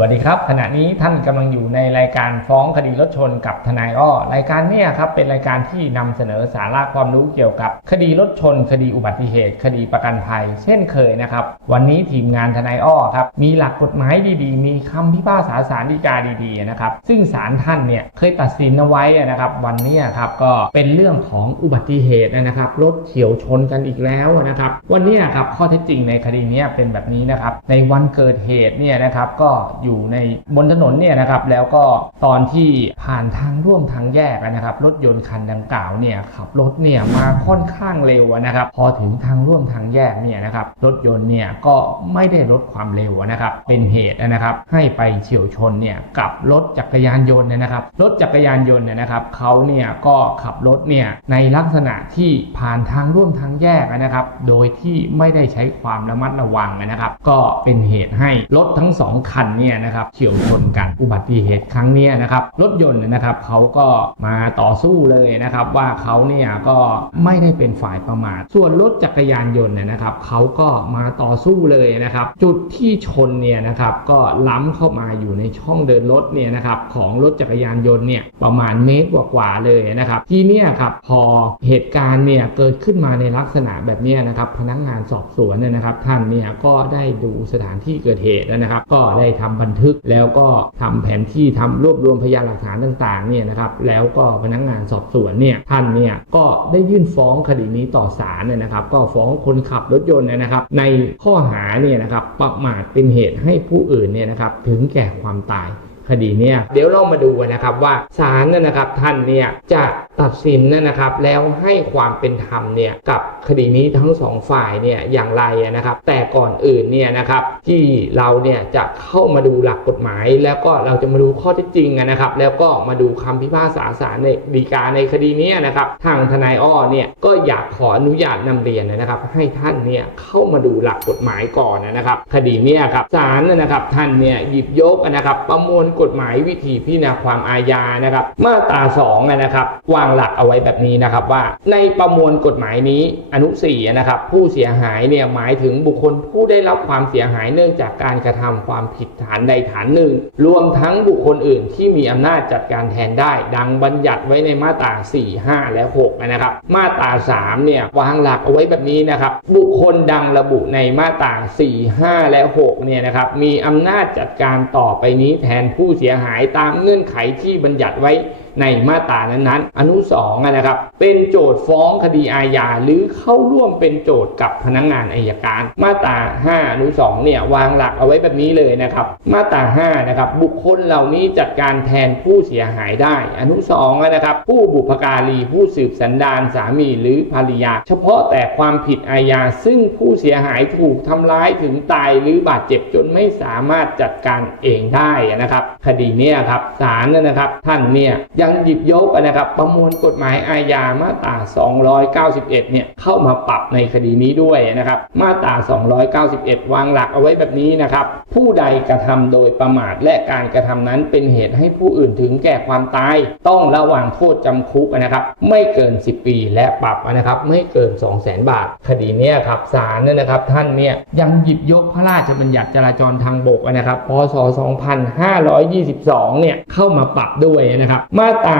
วัสดีครับ ขณะนี้ท่านกำลังอยู่ในรายการฟ้องคดีรถชนกับทนายอ้อรายการนี้ครับเป็นรายการที่นำเสนอสาระความรู้เกี่ยวกับ คดีรถชน คดีอุบัติเหตุ คดีประกันภัย เช่นเคยนะครับ วันนี้ทีมงานทนายอ้อครับมีหลักกฎหมายดีๆ มีคำพิพากษาสารดีกาดีๆนะครับซึ่งศาลท่านเนี่ยเคยตัดสินเอาไว้นะครับ วันนี้ครับก็เป็นเรื่องของอุบัติเหตุนะครับรถเฉียวชนกันอีกแล้วนะครับ วันนี้ครับข้อเท็จจริงในคดีนี้เป็นแบบนี้นะครับในวันเกิดเหตุเนี่ยนะครับก็อยู่ในบนถนนเนี่ยนะครับแล้วก็ตอนที่ผ่านทางร่วมทางแยกนะครับรถยนต์คันดังกล่าวเนี่ยขับรถเนี่ยมาค่อนข้างเร็วนะครับพอถึงทางร่วมทางแยกเนี่ยนะครับรถยนต์เนี่ยก็ไม่ได้ลดความเร็วนะครับเป็นเหตุนะครับให้ไปเฉียวชนเนี่ยกับรถจักรยานยนต์เนี่ยนะครับรถจักรยานยนต์เนี่ยนะครับเขาเนี่ยก็ขับรถเนี่ยในลักษณะที่ผ่านทางร่วมทางแยกนะครับ โดยที่ไม่ได้ใช้ความระมัดระวังนะครับ ก็เป็นเหตุให้รถทั้งสองคันเนี่ยเนี่ยนะครับเฉียวชนกันอุบัติเหตุครั้งนี้นะครับรถยนต์นะครับเขาก็มาต่อสู้เลยนะครับว่าเขาเนี่ยก็ไม่ได้เป็นฝ่ายประมาท ส่วนรถจักรยานยนต์เนี่ยนะครับเขาก็มาต่อสู้เลยนะครับจุดที่ชนเนี่ยนะครับก็ล้ำเข้ามาอยู่ในช่องเดินรถเนี่ยนะครับของรถจักรยานยนต์เนี่ยประมาณเมตรกว่าๆเลยนะครับทีเนี้ยครับพอเหตุการณ์เนี่ยเกิดขึ้นมาในลักษณะแบบนี้นะครับพนักงานสอบสวนเนี่ยนะครับ ท่านเนี่ยก็ได้ดูสถานที่เกิดเหตุนะครับ ก็ได้ทำบันทึก แล้วก็ทำแผนที่ทำรวบรวมพยานหลักฐานต่างๆเนี่ยนะครับแล้วก็พนักงานสอบสวนเนี่ยท่านเนี่ยก็ได้ยื่นฟ้องคดีนี้ต่อศาลเนี่ยนะครับ ก็ฟ้องคนขับรถยนต์เนยนะครับ ในข้อหาเนี่ยนะครับประมาทเป็นเหตุให้ผู้อื่นเนี่ยนะครับถึงแก่ความตาย คดีเนี่ยเดี๋ยวเรามาดูนะครับว่าศาลนี่นะครับท่านเนี่ยจะตัดสินนี่นะครับ แล้วให้ความเป็นธรรมเนี่ยกับคดีนี้ทั้งสองฝ่ายเนี่ยอย่างไรนะครับ แต่ก่อนอื่นเนี่ยนะครับที่เราเนี่ยจะเข้ามาดูหลักกฎหมาย แล้วก็เราจะมาดูข้อเท็จจริงนะครับ แล้วก็มาดูคำพิพากษาศาลในฎีกาในคดีนี้นะครับทางทนายอ้อเนี่ยก็อยากขออนุญาตนำเรียนนะครับ ให้ท่านเนี่ยเข้ามาดูหลักกฎหมายก่อนนะครับ คดีนี้ครับศาลนะครับท่านเนี่ยหยิบยกนะครับ ประมวลกฎหมายวิธีพิจารณาความอาญานะครับ มาตรา2นะครับวางหลักเอาไว้แบบนี้นะครับว่า ในประมวลกฎหมายนี้อนุสี่นะครับผู้เสียหายเนี่ยหมายถึงบุคคลผู้ได้รับความเสียหายเนื่องจากการกระทำความผิดฐานใดฐานหนึ่ง รวมทั้งบุคคลอื่นที่มีอำนาจจัดการแทนได้ ดังบัญญัติไว้ในมาตรา 4 5 และ6นะครับ มาตรา3เนี่ยวางหลักเอาไว้แบบนี้นะครับ บุคคลดังระบุในมาตรา 4 5 และ6เนี่ยนะครับมีอำนาจจัดการต่อไปนี้แทนผูู้้เสียหายตามเงื่อนไขที่บัญญัติไว้ ในมาตรานั้นๆ อนุสองนะครับ เป็นโจทย์ฟ้องคดีอาญาหรือเข้าร่วมเป็นโจทย์กับพนักงงานอายการ มาตรา 5 อนุสองเนี่ยวางหลักเอาไว้แบบนี้เลยนะครับ มาตรา 5 นะครับ บุคคลเหล่านี้จัดการแทนผู้เสียหายได้ อนุสองนะครับ ผู้บุพการีผู้สืบสันดานสามีหรือภรรยา เฉพาะแต่ความผิดอาญาซึ่งผู้เสียหายถูกทำร้ายถึงตายหรือบาดเจ็บจนไม่สามารถจัดการเองได้นะครับ คดีนี้ครับศาลเนี่ยนะครับท่านเนี่ยยังหยิบยกนะครับประมวลกฎหมายอาญามาตรา 291 เนี่ยเข้ามาปรับในคดีนี้ด้วยนะครับ มาตรา 291 วางหลักเอาไว้แบบนี้นะครับ ผู้ใดกระทำโดยประมาทและการกระทำนั้นเป็นเหตุให้ผู้อื่นถึงแก่ความตาย ต้องระวังโทษจำคุกนะครับ ไม่เกิน 10 ปีและปรับนะครับไม่เกิน 200,000 บาท คดีนี้ครับศาลเนี่ยนะครับท่านเนี่ยยังหยิบยกพระราชบัญญัติจราจรทางบกนะครับพศ 2522 เนี่ยเข้ามาปรับด้วยนะครับมาตรา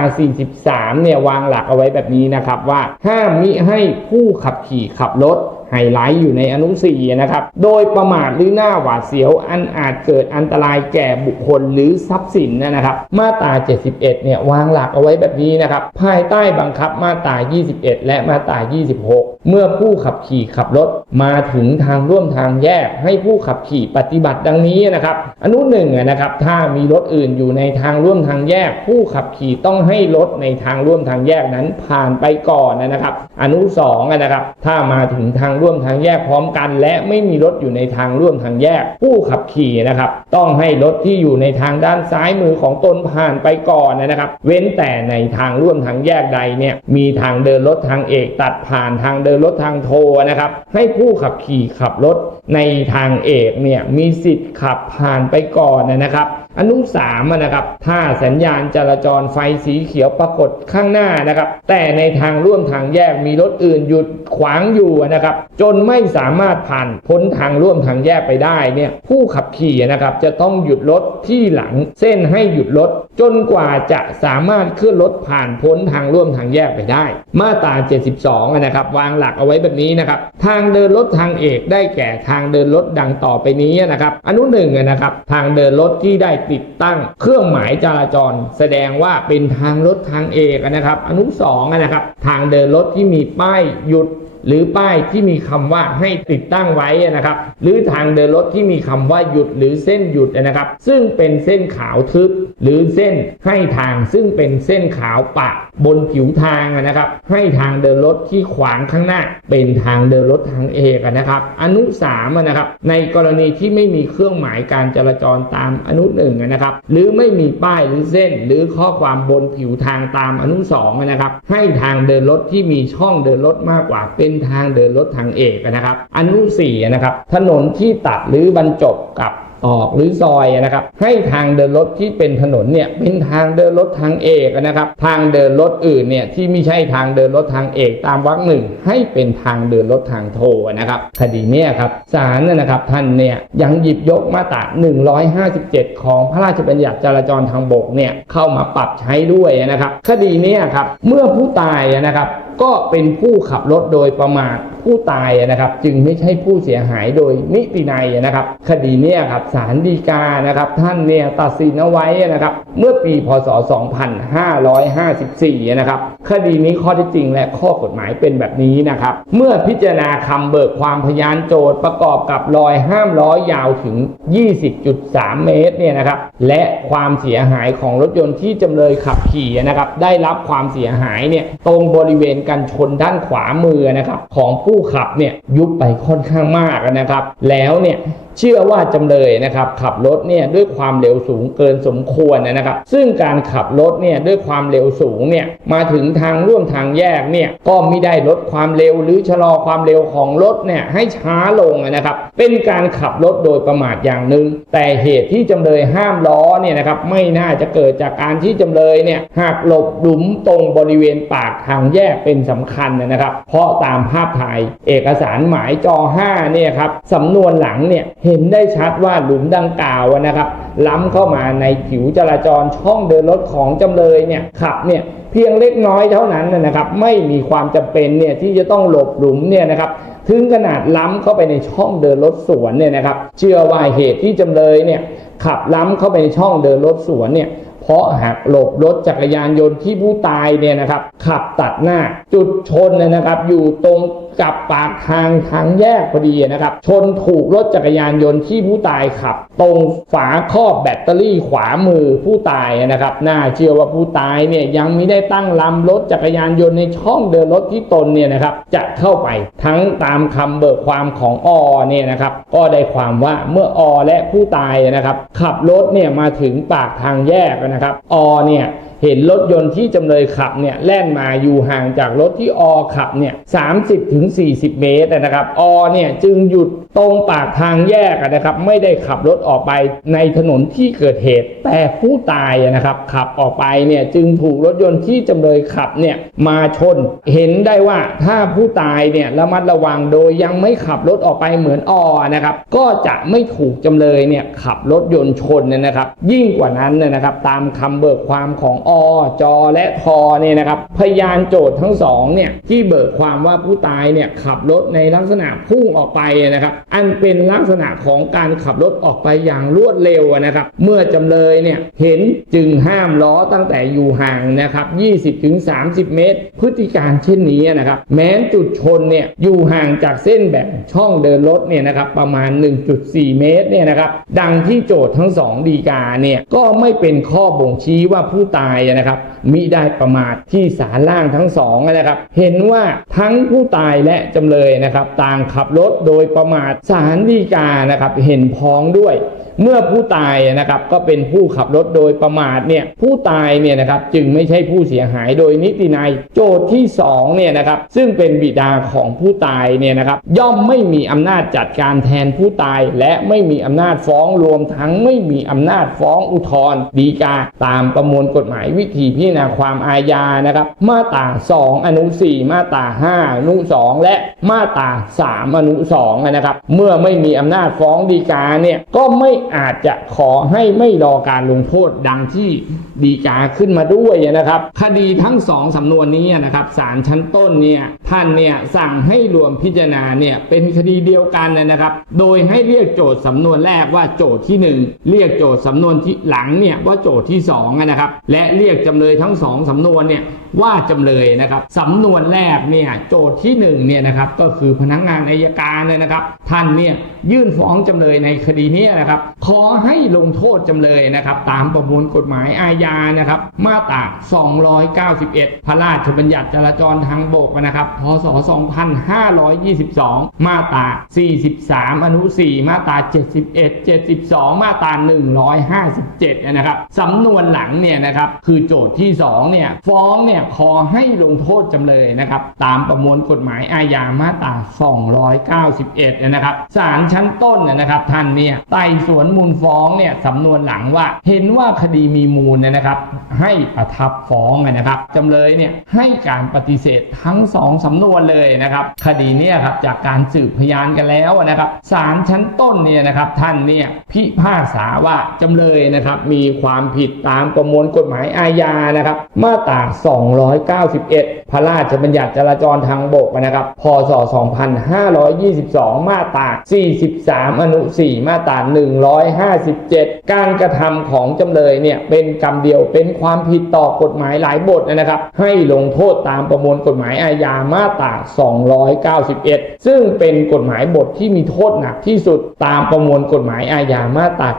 43 เนี่ยวางหลักเอาไว้แบบนี้นะครับว่าห้ามมิให้ผู้ขับขี่ขับรถไฮไลท์อยู่ในอนุสี่นะครับ โดยประมาทหรือหน้าหวาดเสียว อันอาจเกิดอันตรายแก่บุคคลหรือทรัพย์สินนะครับ มาตรา 71 เนี่ยวางหลักเอาไว้แบบนี้นะครับ ภายใต้บังคับมาตรา 21 และมาตรา 26 เมื่อผู้ขับขี่ขับรถมาถึงทางร่วมทางแยก ให้ผู้ขับขี่ปฏิบัติดังนี้นะครับอนุหนึ่งนะครับ ถ้ามีรถอื่นอยู่ในทางร่วมทางแยก ผู้ขับขี่ต้องให้รถในทางร่วมทางแยกนั้นผ่านไปก่อนนะครับ อนุสองนะครับ ถ้ามาถึงทางร่วมทางแยกพร้อมกัน และไม่มีรถอยู่ในทางร่วมทางแยก ผู้ขับขี่นะครับ ต้องให้รถที่อยู่ในทางด้านซ้ายมือของตนผ่านไปก่อนนะครับ เว้นแต่ในทางร่วมทางแยกใดเนี่ยมีทางเดินรถทางเอกตัดผ่านทางเดินรถทางโทนะครับ ให้ผู้ขับขี่ขับรถในทางเอกเนี่ยมีสิทธิ์ขับผ่านไปก่อนนะครับ อนุสามะนะครับ ถ้าสัญญาณจราจรไฟสีเขียวปรากฏข้างหน้านะครับ แต่ในทางร่วมทางแยกมีรถอื่นหยุดขวางอยู่นะครับ จนไม่สามารถผ่านพ้นทางร่วมทางแยกไปได้เนี่ยผู้ขับขี่นะครับจะต้องหยุดรถที่หลังเส้นให้หยุดรถจนกว่าจะสามารถเคลื่อนรถผ่านพ้นทางร่วมทางแยกไปได้ มาตรา 72อะนะครับวางหลักเอาไว้แบบนี้นะครับ ทางเดินรถทางเอกได้แก่ทางเดินรถดังต่อไปนี้นะครับ อนุหนึ่งนะครับ ทางเดินรถที่ได้ติดตั้งเครื่องหมายจราจร แสดงว่าเป็นทางรถทางเอกนะครับ อนุสองนะครับ ทางเดินรถที่มีป้ายหยุดหรือป้ายที่มีคำว่าให้ติดตั้งไว้นะครับ หรือทางเดินรถที่มีคำว่าหยุดหรือเส้นหยุดนะครับ ซึ่งเป็นเส้นขาวทึบหรือเส้นให้ทางซึ่งเป็นเส้นขาวปะ บนผิวทางนะครับ ให้ทางเดินรถที่ขวางข้างหน้า เป็นทางเดินรถทางเอกนะครับ อนุสามนะครับในกรณีที่ไม่มีเครื่องหมายการจราจรตามอนุหนึ่งนะครับหรือไม่มีป้ายหรือเส้น หรือข้อความบนผิวทางตามอนุสองนะครับให้ทางเดินรถที่มีช่องเดินรถมากกว่า เป็นทางเดินรถทางเอกนะครับ อนุสี่นะครับถนนที่ตัดหรือบรรจบกับ ออกหรือซอยนะครับ ให้ทางเดินรถที่เป็นถนนเนี่ยเป็นทางเดินรถทางเอกนะครับ ทางเดินรถอื่นเนี่ยที่ไม่ใช่ทางเดินรถทางเอกตามวรรคหนึ่งให้เป็นทางเดินรถทางโทนะครับ คดีเนี่ยครับศาลนะครับท่านเนี่ยยังหยิบยกมาตรา157 ของพระราชบัญญัติจราจรทางบกเนี่ยเข้ามาปรับใช้ด้วยนะครับ คดีเนี้ครับเมื่อผู้ตายนะครับ ก็เป็นผู้ขับรถโดยประมาทผู้ตายนะครับ จึงไม่ใช่ผู้เสียหายโดยนิตินัยนะครับ คดีเนี้ครับศาลฎีกานะครับ ท่านเนี่ยตัดสินเอาไว้นะครับ เมื่อปีพศ 2554 นะครับ คดีนี้ข้อเท็จจริงและข้อกฎหมายเป็นแบบนี้นะครับ เมื่อพิจารณาคำเบิกความพยานโจทย์ประกอบกับรอยห้ามล้อยาวถึง 20.3 เมตรเนี่ยนะครับ และความเสียหายของรถยนต์ที่จำเลยขับขี่นะครับ ได้รับความเสียหายเนี่ยตรงบริเวณกันชนด้านขวามือนะครับของผู้ขับเนี่ยยุบไปค่อนข้างมากนะครับ แล้วเนี่ย เชื่อว่าจำเลยนะครับขับรถเนี่ยด้วยความเร็วสูงเกินสมควรนะครับ ซึ่งการขับรถเนี่ยด้วยความเร็วสูงเนี่ยมาถึงทางร่วมทางแยกเนี่ยก็ไม่ได้ลดความเร็วหรือชะลอความเร็วของรถเนี่ยให้ช้าลงนะครับ เป็นการขับรถโดยประมาทอย่างหนึ่งแต่เหตุที่จำเลยห้ามล้อเนี่ยนะครับไม่น่าจะเกิดจากการที่จำเลยเนี่ยหักหลบหลุมตรงบริเวณปากทางแยกเป็นสำคัญนะครับ เพราะตามภาพถ่ายเอกสารหมายจอ5เนี่ยครับสำนวนหลังเนี่ยเห็นได้ชัดว่าหลุมดังกล่าวนะครับ ล้ำเข้ามาในผิวจราจรช่องเดินรถของจำเลยเนี่ยขับเนี่ยเพียงเล็กน้อยเท่านั้นนะครับไม่มีความจำเป็นเนี่ยที่จะต้องหลบหลุมเนี่ยนะครับถึงขนาดล้ำเข้าไปในช่องเดินรถสวนเนี่ยนะครับเชื่อว่าเหตุที่จำเลยเนี่ยขับล้ำเข้าไปในช่องเดินรถสวนเนี่ย เพราะหักหลบรถจักรยานยนต์ที่ผู้ตายเนี่ยนะครับ ขับตัดหน้า จุดชนเนยนะครับ อยู่ตรงกับปากทางทางแยกพอดีนะครับ ชนถูกรถจักรยานยนต์ที่ผู้ตายขับ ตรงฝาครอบแบตเตอรี่ขวามือผู้ตายนะครับ น่าเชื่อว่าผู้ตายเนี่ยยังไม่ได้ตั้งลำรถจักรยานยนต์ในช่องเดินรถที่ตนเนี่ยนะครับ จะเข้าไปทั้งตามคำเบิกความของอเนี่ยนะครับ ก็ได้ความว่าเมื่ออและผู้ตายนะครับ ขับรถเนี่ยมาถึงปากทางแยกนะะครับอเนี่ย เห็นรถยนต์ที่จำเลยขับเนี่ยแล่นมาอยู่ห่างจากรถที่อขับเนี่ย30ถึง40เมตรนะครับอเนี่ยจึงหยุดตรงปากทางแยกนะครับ ไม่ได้ขับรถออกไปในถนนที่เกิดเหตุ แต่ผู้ตายนะครับขับออกไปเนี่ยจึงถูกรถยนต์ที่จำเลยขับเนี่ยมาชน เห็นได้ว่าถ้าผู้ตายเนี่ยระมัดระวังโดยยังไม่ขับรถออกไปเหมือนอนะครับ ก็จะไม่ถูกจำเลยเนี่ยขับรถยนต์ชนเนยนะครับ ยิ่งกว่านั้นเนยนะครับ ตามคำเบิกความของอจอและทอเนี่ยนะครับ พยานโจทย์ทั้งสองเนี่ยที่เบิกความว่าผู้ตายเนี่ยขับรถในลักษณะพุ่งออกไปนะครับ อันเป็นลักษณะของการขับรถออกไปอย่างรวดเร็วนะครับ เมื่อจำเลยเนี่ยเห็นจึงห้ามล้อตั้งแต่อยู่ห่างนะครับ 20-30 เมตร พฤติการเช่นนี้นะครับ แม้จุดชนเนี่ยอยู่ห่างจากเส้นแบ่งช่องเดินรถเนี่ยนะครับประมาณ 1.4 เมตรเนี่ยนะครับ ดังที่โจทย์ทั้งสองดีกาเนี่ยก็ไม่เป็นข้อบ่งชี้ว่าผู้ตายนะครับมิได้ประมาทที่สารล่างทั้งสองนะครับ เห็นว่าทั้งผู้ตายและจำเลยนะครับ ต่างขับรถโดยประมาทสารดีกานะครับ เห็นพ้องด้วย เมื่อผู้ตายนะครับก็เป็นผู้ขับรถโดยประมาทเนี่ยผู้ตายเนี่ยนะครับจึงไม่ใช่ผู้เสียหายโดยนิตินัยโจทย์ที่สองเนี่ยนะครับซึ่งเป็นบิดาของผู้ตายเนี่ยนะครับย่อมไม่มีอำนาจจัดการแทนผู้ตาย และไม่มีอำนาจฟ้องรวมทั้งไม่มีอำนาจฟ้องอุทธรณ์ดีกา ตามประมวลกฎหมายวิธีพิจารณาความอาญานะครับมาตรา2 อนุ 4 มาตรา5อนุ 2 และมาตรา3อนุ2นะครับเมื่อไม่มีอำนาจฟ้องดีกาเนี่ยก็ไม่อาจจะขอให้ไม่รอการลงโทษดังที่ดีกาขึ้นมาด้วยนะครับ คดีทั้งสองสำนวนนี้นะครับศาลชั้นต้นเนี่ยท่านเนี่ยสั่งให้รวมพิจารณาเนี่ยเป็นคดีเดียวกันนะครับ โดยให้เรียกโจทย์สำนวนแรกว่าโจทย์ที่หนึ่งเรียกโจทย์สำนวนที่หลังเนี่ยว่าโจทย์ที่สองนะครับและเรียกจำเลยทั้งสองสำนวนเนี่ยว่าจำเลยนะครับสำนวนแรกเนี่ยโจทย์ที่หนึ่งเนี่ยนะครับก็คือพนักงานอายการเนี่ยนะครับ ท่านเนี่ยยื่นฟ้องจำเลยในคดีนี้นะครับขอให้ลงโทษจำเลยนะครับ ตามประมวลกฎหมายอาญานะครับ มาตรา 291 พระราชบัญญัติจราจรทางบกนะครับ พศ 2522 มาตรา 43 อนุ 4 มาตรา 71 72 มาตรา 157 นะครับสำนวนหลังเนี่ยนะครับ คือโจทย์ที่ 2 เนี่ย ฟ้องเนี่ยขอให้ลงโทษจำเลยนะครับ ตามประมวลกฎหมายอาญามาตรา 291 นะครับ ศาลชั้นต้นเนยนะครับท่านเนี่ยไต่สวนมูลฟ้องเนี่ยสำนวนหลังว่าเห็นว่าคดีมีมูลเนี่ยนะครับ ให้ประทับฟ้องนะครับจำเลยเนี่ยให้การปฏิเสธทั้งสองสำนวนเลยนะครับ คดีเนี่ยครับจากการสืบพยานกันแล้วนะครับศาลชั้นต้นเนี่ยนะครับท่านเนี่ยพิพากษาว่าจำเลยนะครับมีความผิดตามประมวลกฎหมายอาญานะครับ มาตรา 291พระราชบัญญัติจราจรทางบกนะครับ พศ 2522 มาตรา 43 อนุ 4 มาตรา 157 การกระทำของจำเลยเนี่ยเป็นกรรมเดียวเป็นความผิดต่อกฎหมายหลายบทนะครับ ให้ลงโทษตามประมวลกฎหมายอาญามาตรา 291 ซึ่งเป็นกฎหมายบทที่มีโทษหนักที่สุดตามประมวลกฎหมายอาญามาตรา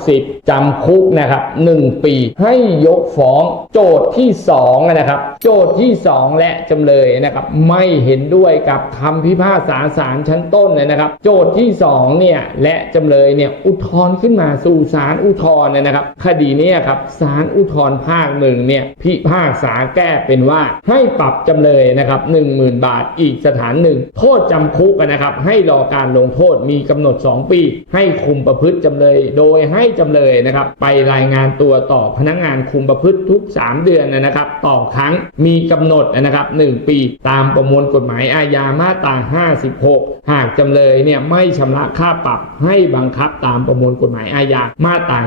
90 จำคุกนะครับ 1 ปี ให้ยกฟ้องโจทย์ที่2นะครับ โจทย์ที่ 2และจำเลยนะครับไม่เห็นด้วยกับคำพิพากษาศาลชั้นต้นนะครับ โจทย์ที่2เนี่ยและจำเลยเนี่ยอุทธรณ์ขึ้นมาสู่ศาลอุทธรณ์นะครับ คดีนี้ครับศาลอุทธรณ์ภาคหนึ่งเนี่ยพิพากษาแก้เป็นว่าให้ปรับจำเลยนะครับ10,000 บาทอีกสถานหนึ่ง โทษจำคุกนะครับให้รอการลงโทษมีกำหนด 2 ปี ให้คุมประพฤติจำเลย โดยให้จำเลยนะครับไปรายงานตัวต่อพนักงานคุมประพฤติทุก 3 เดือนนะครับ ต่อครั้งมีกำหนดนะนะครับ 1 ปีตามประมวลกฎหมายอาญามาตรา 56 หากจำเลยเนี่ยไม่ชำระค่าปรับให้บังคับตามประมวลกฎหมายอาญามาตรา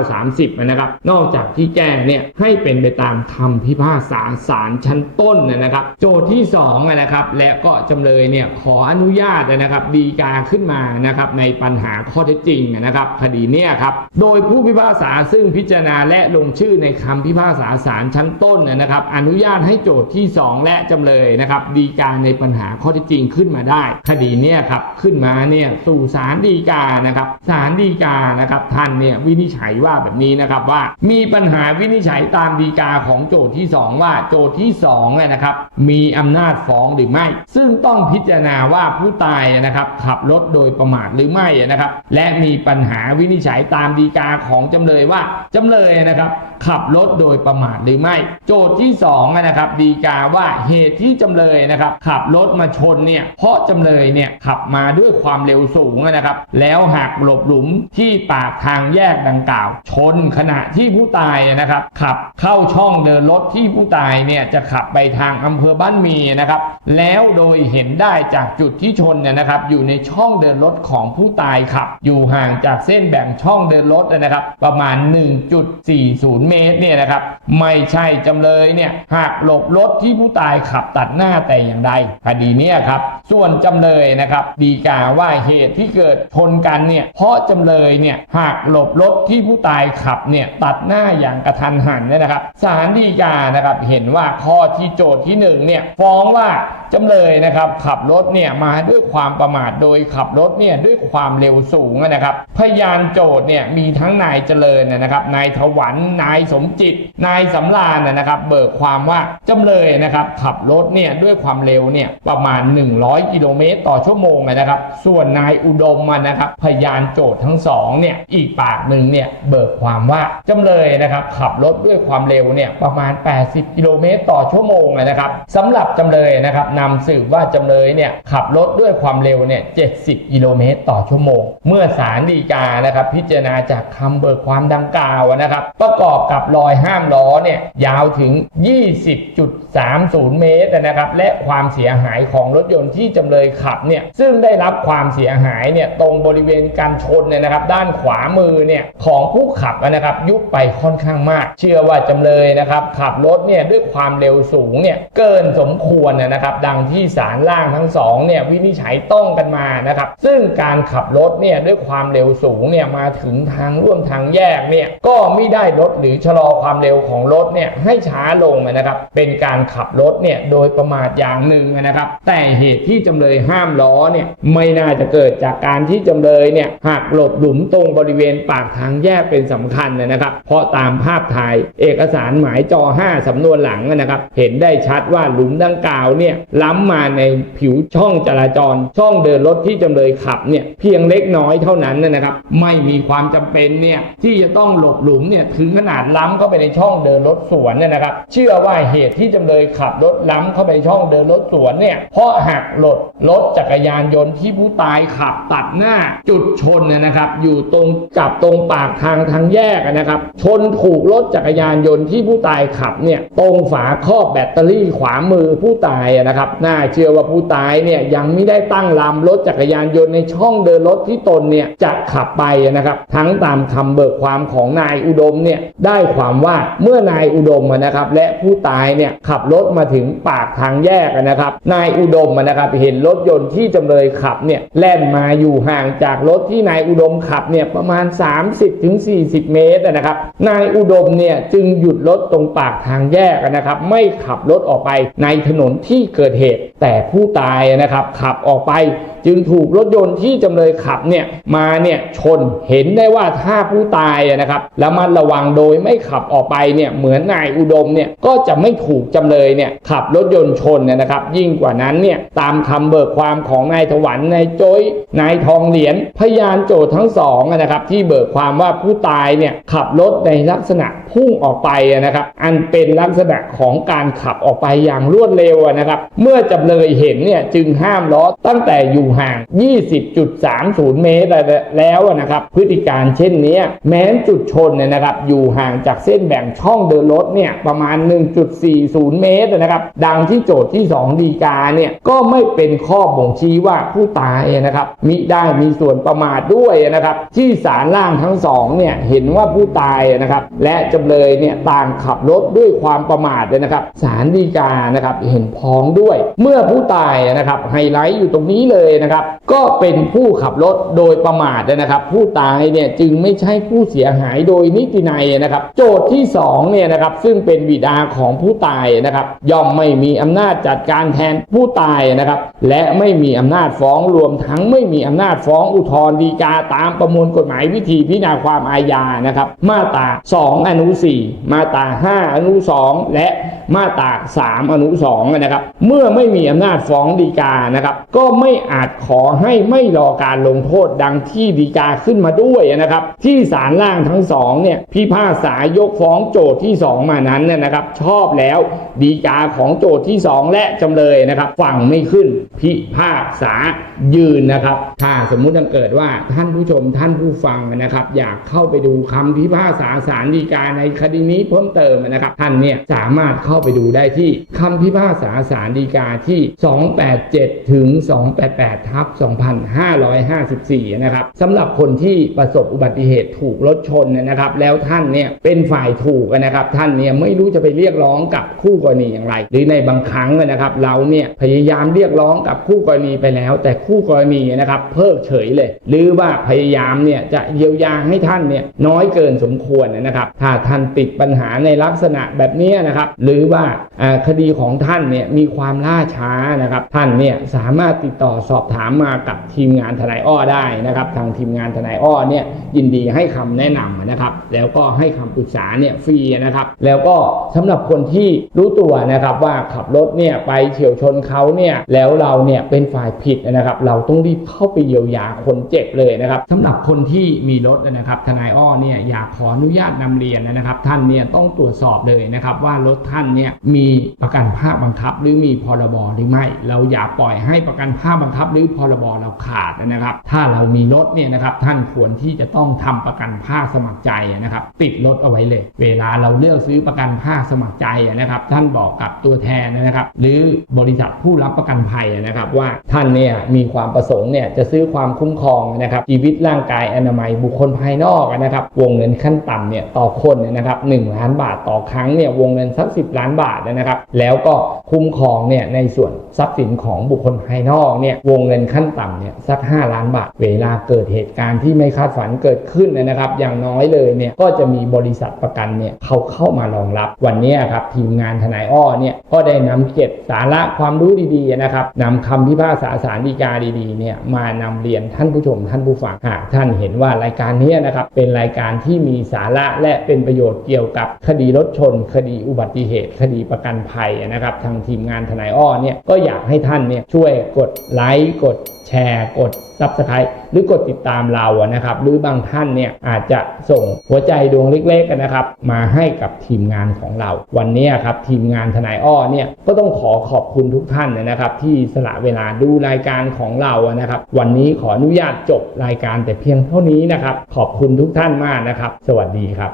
29 30 นะครับ นอกจากที่แก้เนี่ยให้เป็นไปตามคำพิพากษาศาลชั้นต้นนะครับ โจทย์ที่2นะครับและก็จำเลยเนี่ยขออนุญาตนะครับดีกาขึ้นมานะครับในปัญหาข้อเท็จจริงนะครับคดีเนี่ยครับโดยผู้พิพากษาซึ่งพิจารณาและลงชื่อในคำพิพากษาศาลชั้นต้นนะครับ อนุญาตให้โจทย์ที่ที่ 2 และจำเลยนะครับดีกาในปัญหาข้อท็จจริงขึ้นมาได้ คดีเนี่ยครับขึ้นมาเนี่ยสู่ศาลฎีกานะครับศาลฎีกานะครับท่านเนี่ยวินิจฉัยว่าแบบนี้นะครับว่า มีปัญหาวินิจฉัยตามฎีกาของโจทย์ที่ 2 ว่าโจทย์ที่2เนี่ยนะครับมีอำนาจฟ้องหรือไม่ ซึ่งต้องพิจารณาว่าผู้ตายนะครับขับรถโดยประมาทหรือไม่นะครับ และมีปัญหาวินิจฉัยตามฎีกาของจำเลยว่าจำเลยนะครับขับรถโดยประมาทหรือไม่ โจทย์ที่2นะครับดีกาว่าเหตุที่จำเลยนะครับขับรถมาชนเนี่ยเพราะจำเลยเนี่ยขับมาด้วยความเร็วสูงนะครับ แล้วหักหลบหลุมที่ปากทางแยกดังกล่าว ชนขณะที่ผู้ตายนะครับ ขับเข้าช่องเดินรถที่ผู้ตายเนี่ยจะขับไปทางอำเภอบ้านมีนะครับ แล้วโดยเห็นได้จากจุดที่ชนเนี่ยนะครับ อยู่ในช่องเดินรถของผู้ตายขับ อยู่ห่างจากเส้นแบ่งช่องเดินรถนะครับ ประมาณ 1.40 เมมตรเนี่ยนะครับ ไม่ใช่จำเลยเนี่ยหากหลบรถที่ผู้ตายขับตัดหน้าแต่อย่างใดคดีนี้ครับ ส่วนจำเลยนะครับดีกาว่าเหตุที่เกิดชนกันเนี่ยเพราะจำเลยเนี่ยหากหลบรถที่ผู้ตายขับเนี่ยตัดหน้าอย่างกระทันหันเนี่ยนะครับศาลฎีกานะครับเห็นว่าข้อที่โจทย์ที่หนึ่งเนี่ยฟ้องว่าจำเลยนะครับขับรถเนี่ยมาด้วยความประมาทโดยขับรถเนี่ยด้วยความเร็วสูงนะครับพยานโจทย์เนี่ยมีทั้งนายเจริญนะครับนายถวันนายสมจิต นายสำราญนะครับ เบิกความว่าจำเลยนะครับขับรถเนี่ยด้วยความเร็วเนี่ยประมาณ 100 กิโลเมตรต่อชั่วโมงนะครับ ส่วนนายอุดมมานะครับพยานโจทย์ทั้งสองเนี่ยอีกปากหนึ่งเนี่ยเบิกความว่าจำเลยนะครับขับรถด้วยความเร็วเนี่ยประมาณ 80 กิโลเมตรต่อชั่วโมงนะครับสำหรับจำเลยนะครับนำสืบว่าจำเลยเนี่ยขับรถด้วยความเร็วเนี่ย 70 กิโลเมตรต่อชั่วโมง เมื่อศาลฎีกานะครับพิจารณาจากคำเบิกความดังกล่าวนะครับ ประกอบกับรอยห้ามล้อเนี่ยยาวถึง30 เมตรนะครับและความเสียหายของรถยนต์ที่จำเลยขับเนี่ยซึ่งได้รับความเสียหายเนี่ยตรงบริเวณการชนเนี่ยนะครับ ด้านขวามือเนี่ยของผู้ขับนะครับยุบไปค่อนข้างมาก เชื่อว่าจำเลยนะครับขับรถเนี่ยด้วยความเร็วสูงเนี่ยเกินสมควรนะครับดังที่ศาลล่างทั้งสองเนี่ยวินิจฉัยต้องกันมานะครับซึ่งการขับรถเนี่ยด้วยความเร็วสูงเนี่ยมาถึงทางร่วมทางแยกเนี่ยก็ไม่ได้ลดหรือชะลอความเร็วของรถเนี่ยให้ช้าลงนะครับเป็นการขับรถเนี่ยโดยประมาทอย่างหนึ่งนะครับ แต่เหตุที่จำเลยห้ามล้อเนี่ยไม่น่าจะเกิดจากการที่จำเลยเนี่ยหักหลบหลุมตรงบริเวณปากทางแยกเป็นสำคัญนะครับ เพราะตามภาพถ่ายเอกสารหมายจอ 5สำนวนหลังนะครับ เห็นได้ชัดว่าหลุมดังกล่าวเนี่ยล้ำมาในผิวช่องจราจร ช่องเดินรถที่จำเลยขับเนี่ยเพียงเล็กน้อยเท่านั้นนะครับ ไม่มีความจำเป็นเนี่ยที่จะต้องหลบหลุมเนี่ยถึงขนาดล้ำเข้าไปในช่องเดินรถสวนเนี่ยนะครับ เชื่อว่าเหตุที่จำเลยขับรถล้ำเข้าไปช่องเดินรถสวนเนี่ยเพราะหักหลบรถจักรยานยนต์ที่ผู้ตายขับตัดหน้าจุดชนเนยนะครับ อยู่ตรงกับตรงปากทางทางแยกนะครับ ชนถูกรถจักรยานยนต์ที่ผู้ตายขับเนี่ยตรงฝาครอบแบตเตอรี่ขวามือผู้ตายนะครับ น่าเชื่อว่าผู้ตายเนี่ยยังไม่ได้ตั้งลำรถจักรยานยนต์ในช่องเดินรถที่ตนเนี่ยจะขับไปนะครับ ทั้งตามคำเบิกความของนายอุดมเนี่ยได้ความว่าเมื่อนายอุดมนะครับ และผู้ตายเนี่ยขับรถมาถึงปากทางแยกนะครับ นายอุดมนะครับเห็นรถยนต์ที่จำเลยขับเนี่ยแล่นมาอยู่ห่างจากรถที่นายอุดมขับเนี่ยประมาณ 30-40 เมตรนะครับ นายอุดมเนี่ยจึงหยุดรถตรงปากทางแยกนะครับ ไม่ขับรถออกไปในถนนที่เกิดเหตุ แต่ผู้ตายนะครับขับออกไปจึงถูกรถยนต์ที่จำเลยขับเนี่ยมาเนี่ยชนเห็นได้ว่าถ้าผู้ตายนะครับแล้วมันระวังโดยไม่ขับออกไปเนี่ยเหมือนนายอุดมเนี่ยก็จะไม่ถูกจำเลยเนี่ยขับรถยนต์ชนเนี่ยนะครับ ยิ่งกว่านั้นเนี่ยตามคำเบิกความของนายถวันนายโจ้ยนายทองเหรียญพยานโจทย์ทั้งสองนะครับ ที่เบิกความว่าผู้ตายเนี่ยขับรถในลักษณะพุ่งออกไปนะครับ อันเป็นลักษณะของการขับออกไปอย่างรวดเร็วนะครับ เมื่อจำเลยเห็นเนี่ยจึงห้ามล้อตั้งแต่อยู่ห่าง 20.30 เมตรแล้วนะครับ พฤติการเช่นนี้แม้นจุดชนเนี่ยนะครับ อยู่ห่างจากเส้นแบ่งช่องเดินรถเนี่ยประมาณ 1.40 เมตรนะครับ ดังที่โจทย์ที่ 2 ดีกาเนี่ยก็ไม่เป็นข้อบ่งชี้ว่าผู้ตายนะครับมิได้มีส่วนประมาทด้วยนะครับ ที่ศาลล่างทั้งสองเนี่ยเห็นว่าผู้ตายนะครับ และจำเลยเนี่ยต่างขับรถด้วยความประมาทเลยนะครับศาลฎีกานะครับเห็นพ้องด้วย เมื่อผู้ตายนะครับไฮไลท์อยู่ตรงนี้เลยนะครับ ก็เป็นผู้ขับรถโดยประมาทนะครับ ผู้ตายเนี่ยจึงไม่ใช่ผู้เสียหายโดยนิตินัยนะครับ โจทย์ที่สองเนี่ยนะครับซึ่งเป็นบิดาของผู้ตายนะครับย่อมไม่มีอำนาจจัดการแทนผู้ตายนะครับ และไม่มีอำนาจฟ้องรวมทั้งไม่มีอำนาจฟ้องอุทธรณ์ฎีกาตามประมวลกฎหมายวิธีพิจารณาความอาญานะครับ มาตรา 2 อนุ 4 มาตรา 5 อนุ 2 และมาตรา 3 อนุ 2 นะครับ เมื่อไม่มีอำนาจฟ้องฎีกานะครับ ก็ไม่อาจขอให้ไม่รอการลงโทษดังที่ฎีกาขึ้นมาด้วยนะครับ ที่ศาลล่างทั้งสองเนี่ยพิพากษายกฟ้องโจทย์ที่ 2 มานั้นเนี่ยนะครับ ชอบแล้วฎีกาของโจทย์ที่ 2 และจำเลยนะครับ ฟังไม่ขึ้นพิพากษายืนนะครับ ถ้าสมมุติเกิดว่าท่านผู้ชมท่านผู้ฟังนะครับ อยากเข้าไปดูคำพิพากษาศาลฎีกาในคดีนี้เพิ่มเติมนะครับ ท่านเนี่ยสามารถเข้าไปดูได้ที่คำพิพากษาศาลฎีกาที่ 287 ถึง 288 ทับ 2554 นะครับสำหรับคนที่ประสบอุบัติเหตุถูกรถชนเนยนะครับ แล้วท่านเนี่ยเป็นฝ่ายถูกนะครับ ท่านเนี่ยไม่รู้จะไปเรียกร้องกับคู่กรณีอย่างไร หรือในบางครั้งนะครับ เราเนี่ยพยายามเรียกร้องกับคู่กรณีไปแล้ว แต่คู่กรณีนะครับเพิกเฉยเลย หรือว่าพยายามเนี่ยจะเยียวยาให้ท่านเนี่ยน้อยเกินสมควรนะครับ ถ้าท่านติดปัญหาในลักษณะแบบนี้นะครับ หรือว่าอ่าคดีของท่านเนี่ยมีความล่าช้านะครับ ท่านเนี่ยสามารถติดต่อสอบถามมากับทีมงานทนายอ้อได้นะครับ ทางทีมงานทนายอ้อเนี่ยยินดีให้คำแนะนำนะครับ แล้วก็ให้คำปรึกษาเนี่ยฟรีนะครับ แล้วก็สำหรับคนที่รู้ตัวนะครับว่าขับรถเนี่ยไปเฉียวชนเขาเนี่ยแล้วเราเนี่ยเป็นฝ่ายผิดนะครับ เราต้องรีบเข้าไปเยียวยาคนเจ็บเลยนะครับสำหรับคนที่มีรถนะครับทนายอ้อเนี่ยอยากขออนุญาตนำเรียนนะครับ ท่านเนี่ยต้องตรวจสอบเลยนะครับว่ารถท่านเนี่ยมีประกันภาคบังคับ หรือมีพรบหรือไม่ เราอย่าปล่อยให้ประกันภาคบังคับ หรือพรบเราขาดนะครับ ถ้าเรามีรถเนี่ยนะครับท่านควรที่จะต้องทำประกันภาคสมัครใจนะครับ ติดรถเอาไว้เลย เวลาเราเลือกซื้อประกันภาคสมัครใจนะครับท่านบอกกับตัวแทนนะครับ หรือบริษัทผู้รับประกันภัยนะครับ ว่าท่านเนี่ยมีความประสงค์เนี่ยจะซื้อความคุ้มครองนะครับชีวิตร่างกายอนามัยบุคคลภายนอกนะครับวงเงินขั้นต่ำเนี่ยต่อคนเนยนะครับ1ล้านบาทต่อครั้งเนี่ยวงเงินสัก10ล้านบาทนะครับ แล้วก็คุ้มครองเนี่ยในส่วนทรัพย์สินของบุคคลภายนอกเนี่ยวงเงินขั้นต่ำเนี่ยสัก 5 ล้านบาท เวลาเกิดเหตุการณ์ที่ไม่คาดฝันเกิดขึ้นนะครับ อย่างน้อยเลยเนี่ยก็จะมีบริษัทประกันเนี่ยเขาเข้ามารองรับวันนี้ครับทีมงานทนายอ้อเนี่ยก็ได้นำเก็บสาระความรู้ดีๆนะครับนำคำพิพากษาสารดีกาดีๆเนี่ยมานำเรียนท่านผู้ชมท่านผู้ฟังหากท่านเห็นว่ารายการนี้นะครับเป็นรายการที่มีสาระและเป็นประโยชน์เกี่ยวกับคดีรถชน คดีอุบัติเหตุ คดีประกันภัยนะครับ ทางทีมงานทนายอ้อเนี่ยก็อยากให้ท่านเนี่ยช่วยกดไลค์กดแชร์กด Subscribe หรือกดติดตามเราอะนะครับ หรือบางท่านเนี่ยอาจจะส่งหัวใจดวงเล็กๆกันนะครับ มาให้กับทีมงานของเรา วันนี้ครับทีมงานทนายอ้อเนี่ยก็ต้องขอขอบคุณทุกท่านนะครับ ที่สละเวลาดูรายการของเราอะนะครับ วันนี้ขออนุญาตจบรายการแต่เพียงเท่านี้นะครับ ขอบคุณทุกท่านมากนะครับ สวัสดีครับ